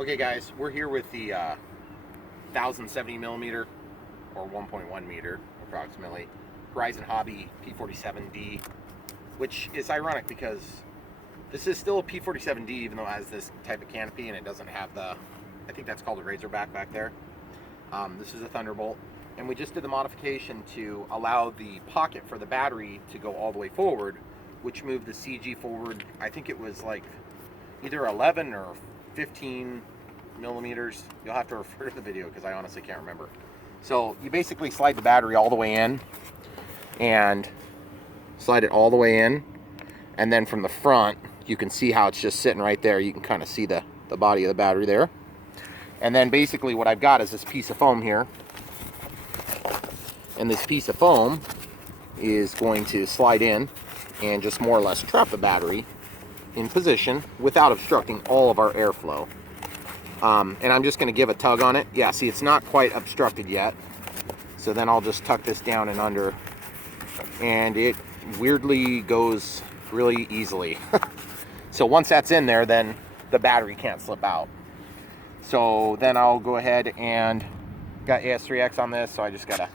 Okay guys, we're here with the 1070 millimeter or 1.1 meter approximately Horizon Hobby P-47D, which is ironic because this is still a P-47D even though it has this type of canopy and it doesn't have the, I think that's called a Razorback back there. This is a Thunderbolt, and we just did the modification to allow the pocket for the battery to go all the way forward, which moved the CG forward. I think it was like either 11 or 15 millimeters. You'll have to refer to the video because I honestly can't remember. So you basically slide the battery all the way in and slide it all the way in, and then from the front you can see how it's just sitting right there. You can kind of see the body of the battery there. And then basically what I've got is this piece of foam here, and this piece of foam is going to slide in and just more or less trap the battery in position without obstructing all of our airflow. And I'm just going to give a tug on it. Yeah, see, it's not quite obstructed yet. So then I'll just tuck this down and under, and it weirdly goes really easily. So once that's in there, then the battery can't slip out. So then I'll go ahead and got AS3X on this, so I just gotta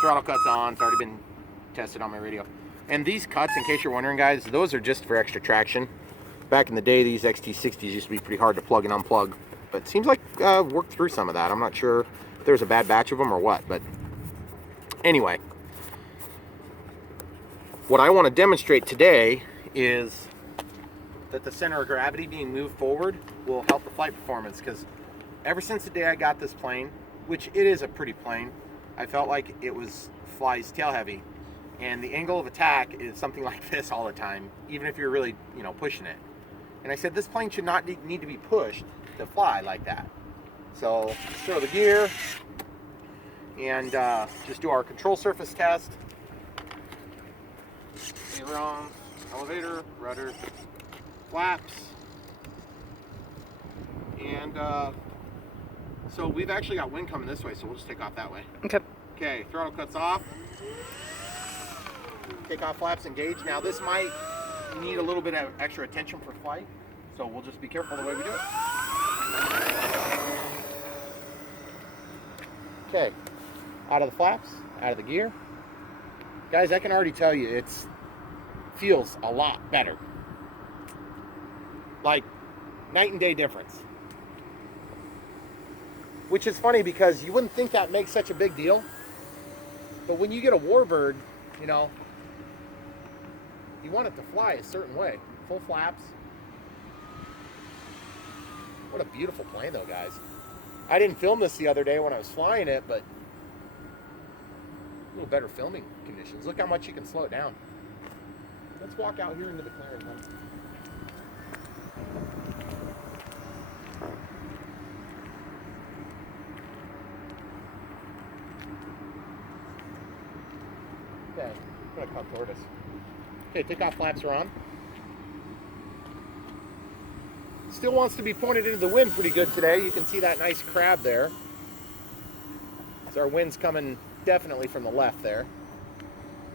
throttle cuts on. It's already been tested on my radio. And these cuts, in case you're wondering guys, those are just for extra traction. Back in the day, these XT60s used to be pretty hard to plug and unplug, but it seems like worked through some of that. I'm not sure if there's a bad batch of them or what, but anyway, what I want to demonstrate today is that the center of gravity being moved forward will help the flight performance, because ever since the day I got this plane, which it is a pretty plane, I felt like it flies tail heavy, and the angle of attack is something like this all the time, even if you're really, pushing it. And I said this plane should not need to be pushed to fly like that. So let's throw the gear and just do our control surface test. Aileron, elevator, rudder, flaps, and so we've actually got wind coming this way, so we'll just take off that way. Okay, throttle cuts off. Take off flaps, engage. Now this might need a little bit of extra attention for flight, so we'll just be careful the way we do it. Okay, out of the flaps, out of the gear. Guys, I can already tell you it feels a lot better. Like night and day difference. Which is funny because you wouldn't think that makes such a big deal, but when you get a warbird, you want it to fly a certain way. Full flaps. What a beautiful plane though, guys. I didn't film this the other day when I was flying it, but a little better filming conditions. Look how much you can slow it down. Let's walk out here into the clearing. Okay, I'm gonna come toward us. Okay, takeoff flaps are on. Still wants to be pointed into the wind pretty good today. You can see that nice crab there. So our wind's coming definitely from the left there.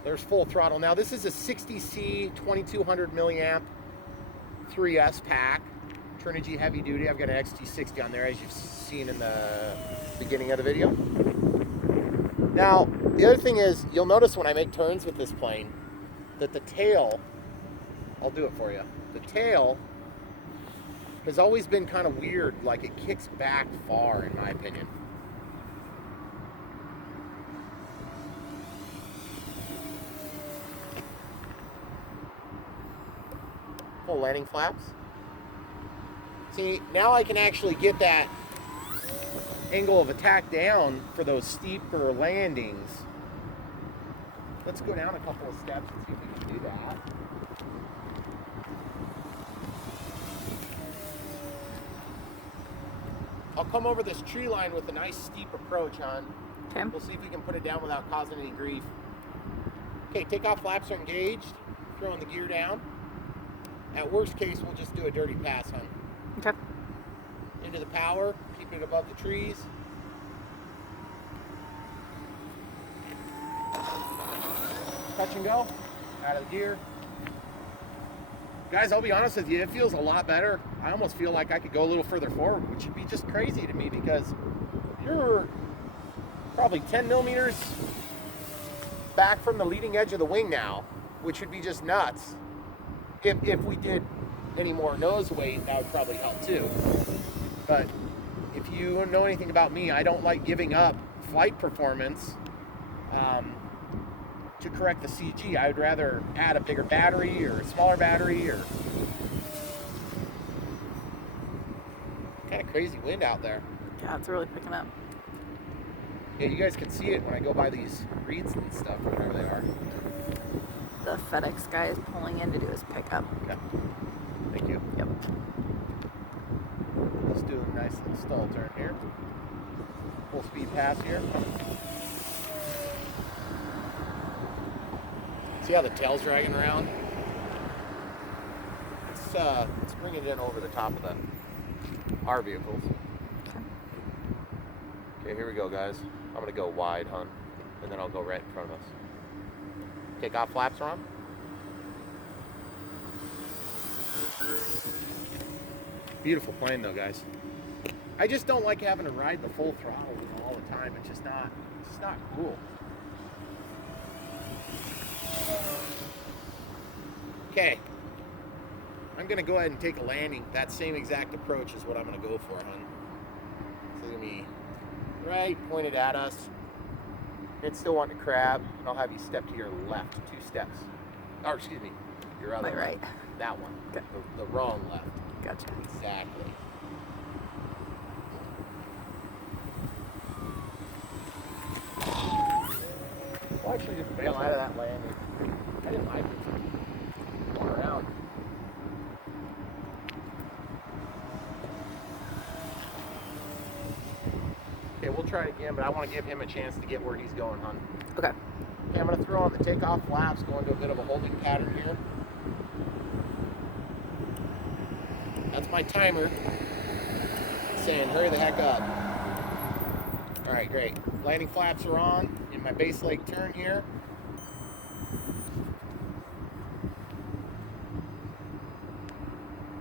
There's full throttle. Now this is a 60C 2200 milliamp 3S pack. Trinergy heavy duty. I've got an XT60 on there, as you've seen in the beginning of the video. Now, the other thing is, you'll notice when I make turns with this plane, that the tail, I'll do it for you, the tail has always been kind of weird, like it kicks back far in my opinion. Full landing flaps. See, now I can actually get that angle of attack down for those steeper landings. Let's go down a couple of steps and see if we can do that. I'll come over this tree line with a nice steep approach on. Okay. We'll see if we can put it down without causing any grief. Okay, takeoff flaps are engaged. Throwing the gear down. At worst case, we'll just do a dirty pass, hon. Okay. Into the power, keep it above the trees. Touch and go, out of the gear. Guys, I'll be honest with you, it feels a lot better. I almost feel like I could go a little further forward, which would be just crazy to me because you're probably 10 millimeters back from the leading edge of the wing now, which would be just nuts. If we did any more nose weight, that would probably help too. But if you know anything about me, I don't like giving up flight performance to correct the CG. I would rather add a bigger battery or a smaller battery or... Kind of crazy wind out there. Yeah, it's really picking up. Yeah, you guys can see it when I go by these reeds and stuff, whatever they are. The FedEx guy is pulling in to do his pickup. Okay. Thank you. Yep. Let's do a nice little stall turn here. Full speed pass here. See how the tail's dragging around? Let's bring it in over the top of our vehicles. Okay, here we go, guys. I'm gonna go wide, hun, and then I'll go right in front of us. Takeoff flaps are on. Beautiful plane, though, guys. I just don't like having to ride the full throttle all the time. It's just not cool. Okay, I'm gonna go ahead and take a landing. That same exact approach is what I'm gonna go for, hun. So you're gonna be right pointed at us. It's still wanting to crab, and I'll have you step to your left 2 steps. Or excuse me, your other My right. That one. Okay. The wrong left. Gotcha. Exactly. I'll actually just bail out of that landing. I didn't like it. Going around. Okay, we'll try it again, but I want to give him a chance to get where he's going, hun. Okay. Okay, I'm going to throw on the takeoff flaps, go into a bit of a holding pattern here. That's my timer. It's saying, hurry the heck up. All right, great. Landing flaps are on in my base leg turn here.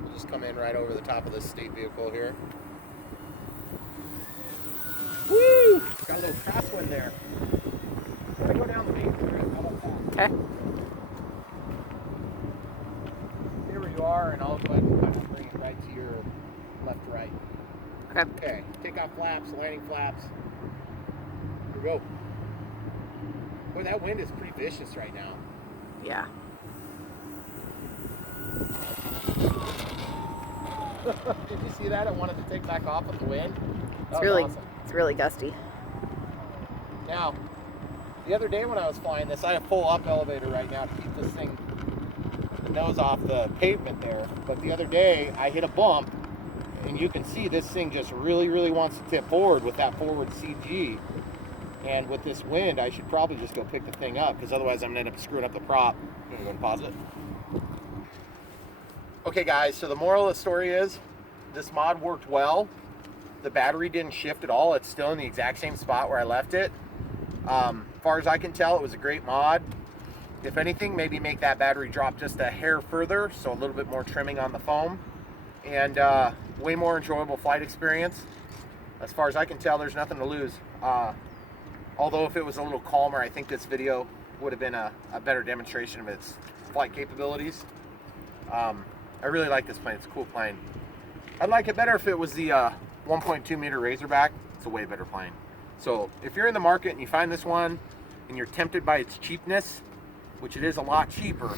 We'll just come in right over the top of this state vehicle here. Woo! Got a little crosswind there. I'm gonna go down the main street. How about that? Okay. Here you are, and I'll go ahead and kind of bring it right to your left-right. Okay. Okay. Takeoff flaps, landing flaps. Here we go. Boy, that wind is pretty vicious right now. Yeah. Did you see that? It wanted to take back off with the wind. It's really gusty. Now, the other day when I was flying this, I have full up elevator right now to keep this thing, the nose off the pavement there. But the other day, I hit a bump, and you can see this thing just really wants to tip forward with that forward CG. And with this wind, I should probably just go pick the thing up, because otherwise I'm going to end up screwing up the prop. I'm going to go and pause it. Okay, guys, so the moral of the story is, this mod worked well. The battery didn't shift at all. It's still in the exact same spot where I left it. As far as I can tell, it was a great mod. If anything, maybe make that battery drop just a hair further, so a little bit more trimming on the foam. And way more enjoyable flight experience. As far as I can tell, there's nothing to lose. Although if it was a little calmer, I think this video would have been a better demonstration of its flight capabilities. I really like this plane. It's a cool plane. I'd like it better if it was the 1.2 meter Razorback. It's a way better plane. So if you're in the market and you find this one and you're tempted by its cheapness, which it is a lot cheaper,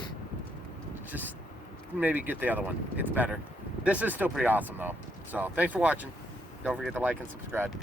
just maybe get the other one. It's better. This is still pretty awesome though. So thanks for watching. Don't forget to like and subscribe.